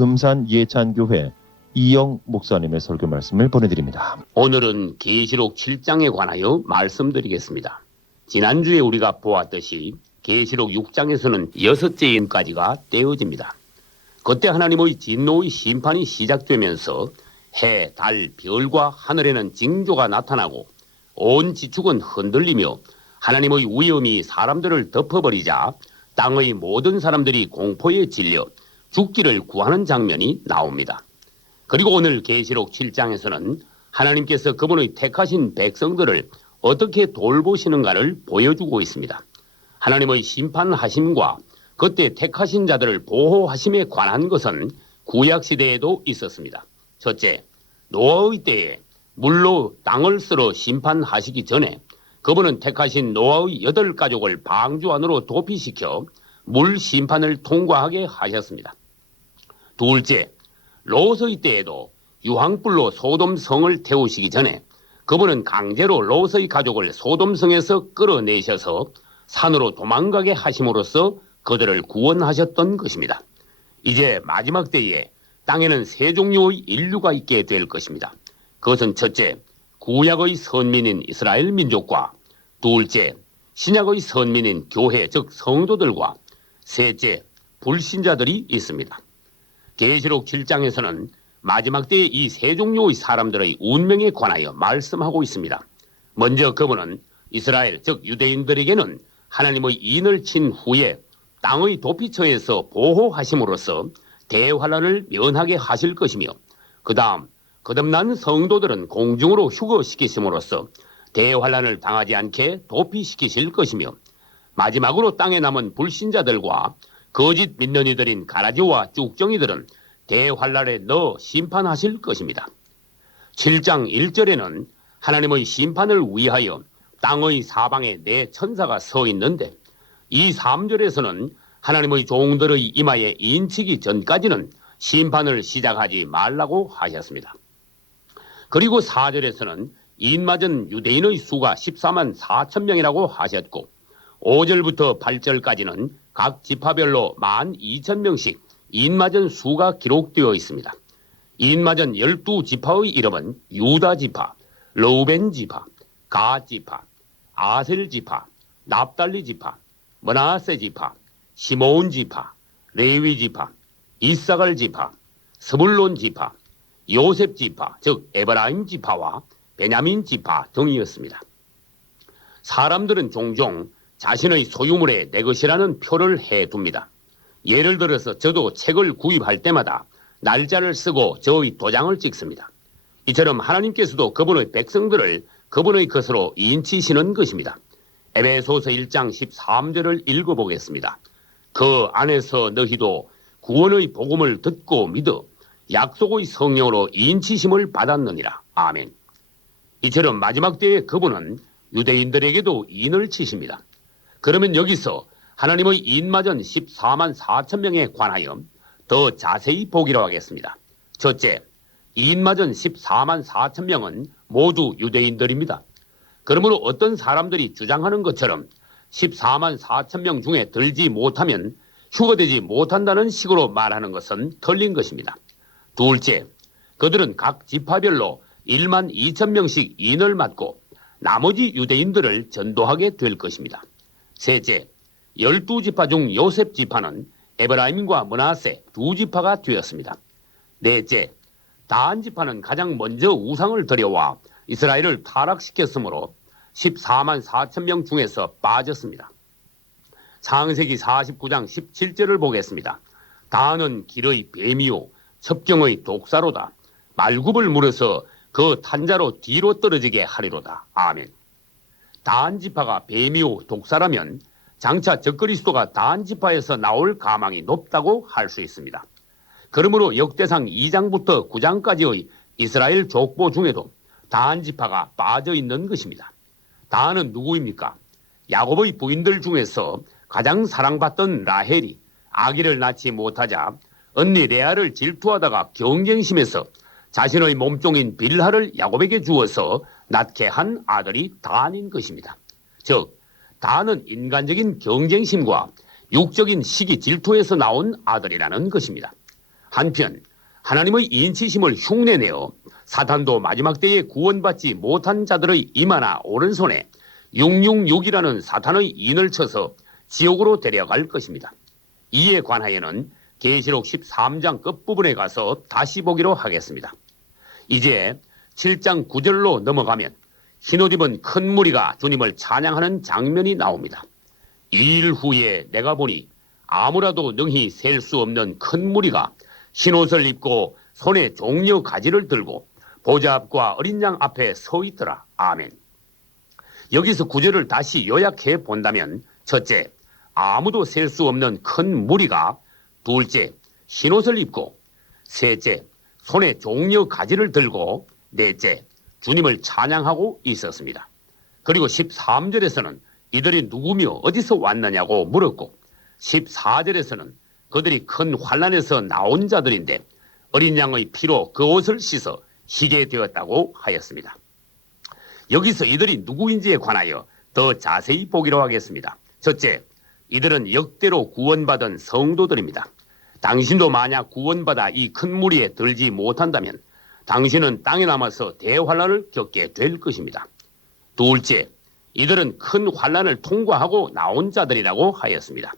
금산 예찬교회 이영 목사님의 설교 말씀을 보내드립니다. 오늘은 계시록 7장에 관하여 말씀드리겠습니다. 지난주에 우리가 보았듯이 계시록 6장에서는 6째 인까지가 떼어집니다. 그때 하나님의 진노의 심판이 시작되면서 해, 달, 별과 하늘에는 징조가 나타나고 온 지축은 흔들리며 하나님의 위엄이 사람들을 덮어버리자 땅의 모든 사람들이 공포에 질려 죽기를 구하는 장면이 나옵니다. 그리고 오늘 계시록 7장에서는 하나님께서 그분의 택하신 백성들을 어떻게 돌보시는가를 보여주고 있습니다. 하나님의 심판하심과 그때 택하신 자들을 보호하심에 관한 것은 구약시대에도 있었습니다. 첫째, 노아의 때에 물로 땅을 쓸어 심판하시기 전에 그분은 택하신 노아의 8가족을 방주 안으로 도피시켜 물 심판을 통과하게 하셨습니다. 둘째, 롯의 때에도 유황불로 소돔성을 태우시기 전에 그분은 강제로 롯의 가족을 소돔성에서 끌어내셔서 산으로 도망가게 하심으로써 그들을 구원하셨던 것입니다. 이제 마지막 때에 땅에는 세 종류의 인류가 있게 될 것입니다. 그것은 첫째, 구약의 선민인 이스라엘 민족과 둘째, 신약의 선민인 교회 즉 성도들과 셋째, 불신자들이 있습니다. 계시록 7장에서는 마지막 때의 이 세 종류의 사람들의 운명에 관하여 말씀하고 있습니다. 먼저 그분은 이스라엘 즉 유대인들에게는 하나님의 인을 친 후에 땅의 도피처에서 보호하심으로써 대환란을 면하게 하실 것이며 그 다음 거듭난 성도들은 공중으로 휴거시키심으로써 대환란을 당하지 않게 도피시키실 것이며 마지막으로 땅에 남은 불신자들과 거짓 믿는 이들인 가라지와 쭉정이들은 대환란에 넣어 심판하실 것입니다. 7장 1절에는 하나님의 심판을 위하여 땅의 사방에 네 천사가 서 있는데 이 3절에서는 하나님의 종들의 이마에 인치기 전까지는 심판을 시작하지 말라고 하셨습니다. 그리고 4절에서는 인맞은 유대인의 수가 14만 4천 명이라고 하셨고 5절부터 8절까지는 각 지파별로 12,000명씩 인맞은 수가 기록되어 있습니다. 인맞은 12지파의 이름은 유다 지파, 르우벤 지파, 갓 지파, 아셀 지파, 납달리 지파, 므낫세 지파, 시므온 지파, 레위 지파, 이사갈 지파, 스불론 지파, 요셉 지파 즉 에브라임 지파와 베냐민 지파 등이었습니다. 사람들은 종종 자신의 소유물에 내 것이라는 표를 해둡니다. 예를 들어서 저도 책을 구입할 때마다 날짜를 쓰고 저의 도장을 찍습니다. 이처럼 하나님께서도 그분의 백성들을 그분의 것으로 인치시는 것입니다. 에베소서 1장 13절을 읽어보겠습니다. 그 안에서 너희도 구원의 복음을 듣고 믿어 약속의 성령으로 인치심을 받았느니라. 아멘. 이처럼 마지막 때에 그분은 유대인들에게도 인을 치십니다. 그러면 여기서 하나님의 인맞은 14만 4천 명에 관하여 더 자세히 보기로 하겠습니다. 첫째, 인맞은 14만 4천 명은 모두 유대인들입니다. 그러므로 어떤 사람들이 주장하는 것처럼 14만 4천 명 중에 들지 못하면 휴거되지 못한다는 식으로 말하는 것은 틀린 것입니다. 둘째, 그들은 각 지파별로 1만 2천 명씩 인을 맡고 나머지 유대인들을 전도하게 될 것입니다. 셋째, 12지파 중 요셉 지파는 에브라임과 므낫세 두 지파가 되었습니다. 넷째, 다한 지파는 가장 먼저 우상을 들여와 이스라엘을 타락시켰으므로 14만 4천 명 중에서 빠졌습니다. 창세기 49장 17절을 보겠습니다. 다한은 길의 뱀이요 첩경의 독사로다. 말굽을 물어서 그 탄자로 뒤로 떨어지게 하리로다. 아멘. 다한 지파가 뱀이요 독사라면 장차 적그리스도가 다한 지파에서 나올 가망이 높다고 할 수 있습니다. 그러므로 역대상 2장부터 9장까지의 이스라엘 족보 중에도 다한 지파가 빠져 있는 것입니다. 다한은 누구입니까? 야곱의 부인들 중에서 가장 사랑받던 라헬이 아기를 낳지 못하자 언니 레아를 질투하다가 경쟁심에서 자신의 몸종인 빌하를 야곱에게 주어서 낳게 한 아들이 다한인 것입니다. 즉 다한은 인간적인 경쟁심과 육적인 시기 질투에서 나온 아들이라는 것입니다. 한편 하나님의 인치심을 흉내내어 사탄도 마지막 때에 구원받지 못한 자들의 이마나 오른손에 666이라는 사탄의 인을 쳐서 지옥으로 데려갈 것입니다. 이에 관하여는 계시록 13장 끝부분에 가서 다시 보기로 하겠습니다. 이제 7장 9절로 넘어가면 흰옷 입은 큰 무리가 주님을 찬양하는 장면이 나옵니다. 이 일 후에 내가 보니 아무라도 능히 셀 수 없는 큰 무리가 흰옷을 입고 손에 종려 가지를 들고 보좌 앞과 어린 양 앞에 서 있더라. 아멘. 여기서 구절을 다시 요약해 본다면, 첫째, 아무도 셀 수 없는 큰 무리가, 둘째, 흰옷을 입고, 셋째, 손에 종려 가지를 들고, 넷째, 주님을 찬양하고 있었습니다. 그리고 13절에서는 이들이 누구며 어디서 왔느냐고 물었고, 14절에서는 그들이 큰 환난에서 나온 자들인데 어린 양의 피로 그 옷을 씻어 희게 되었다고 하였습니다. 여기서 이들이 누구인지에 관하여 더 자세히 보기로 하겠습니다. 첫째, 이들은 역대로 구원받은 성도들입니다. 당신도 만약 구원받아 이 큰 무리에 들지 못한다면 당신은 땅에 남아서 대환란을 겪게 될 것입니다. 둘째, 이들은 큰 환란을 통과하고 나온 자들이라고 하였습니다.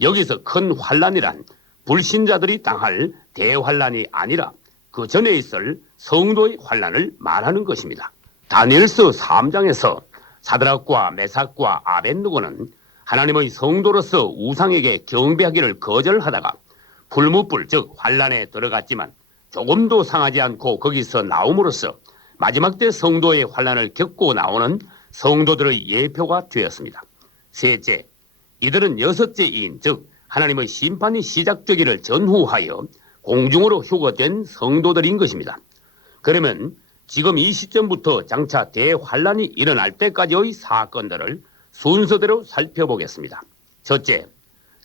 여기서 큰 환란이란 불신자들이 당할 대환란이 아니라 그 전에 있을 성도의 환란을 말하는 것입니다. 다니엘서 3장에서 사드락과 메삭과 아벳느고는 하나님의 성도로서 우상에게 경배하기를 거절하다가 불무불 즉 환란에 들어갔지만 조금도 상하지 않고 거기서 나옴으로써 마지막 때 성도의 환란을 겪고 나오는 성도들의 예표가 되었습니다. 셋째, 이들은 여섯째인 즉 하나님의 심판이 시작되기를 전후하여 공중으로 휴거된 성도들인 것입니다. 그러면 지금 이 시점부터 장차 대환란이 일어날 때까지의 사건들을 순서대로 살펴보겠습니다. 첫째,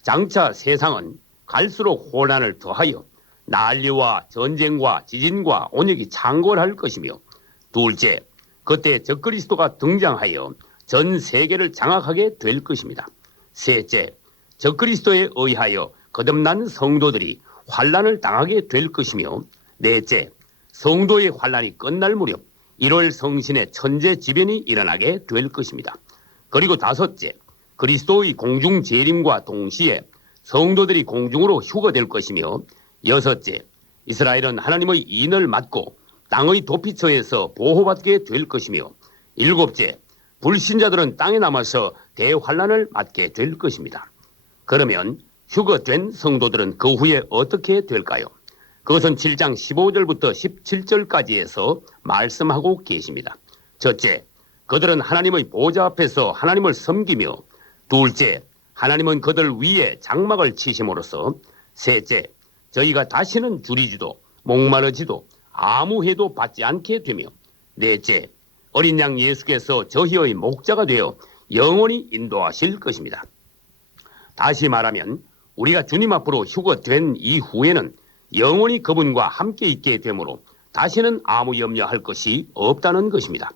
장차 세상은 갈수록 혼란을 더하여 난리와 전쟁과 지진과 온역이 창궐할 것이며, 둘째, 그때 적그리스도가 등장하여 전 세계를 장악하게 될 것입니다. 셋째, 적그리스도에 의하여 거듭난 성도들이 환란을 당하게 될 것이며, 넷째, 성도의 환란이 끝날 무렵 1월 성신의 천재지변이 일어나게 될 것입니다. 그리고 다섯째, 그리스도의 공중 재림과 동시에 성도들이 공중으로 휴거될 것이며, 여섯째, 이스라엘은 하나님의 인을 맞고 땅의 도피처에서 보호받게 될 것이며, 일곱째, 불신자들은 땅에 남아서 대환란을 맞게 될 것입니다. 그러면 휴거된 성도들은 그 후에 어떻게 될까요? 그것은 7장 15절부터 17절까지에서 말씀하고 계십니다. 첫째, 그들은 하나님의 보좌 앞에서 하나님을 섬기며, 둘째, 하나님은 그들 위에 장막을 치심으로써, 셋째, 저희가 다시는 줄이지도 목마르지도 아무 해도 받지 않게 되며, 넷째, 어린 양 예수께서 저희의 목자가 되어 영원히 인도하실 것입니다. 다시 말하면 우리가 주님 앞으로 휴거된 이후에는 영원히 그분과 함께 있게 되므로 다시는 아무 염려할 것이 없다는 것입니다.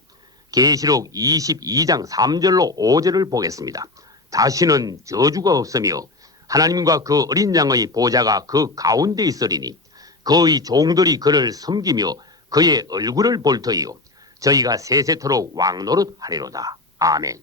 계시록 22장 3절로 5절을 보겠습니다. 다시는 저주가 없으며 하나님과 그 어린 양의 보좌가 그 가운데 있으리니 그의 종들이 그를 섬기며 그의 얼굴을 볼 터이요 저희가 세세토록 왕노릇하리로다. 아멘.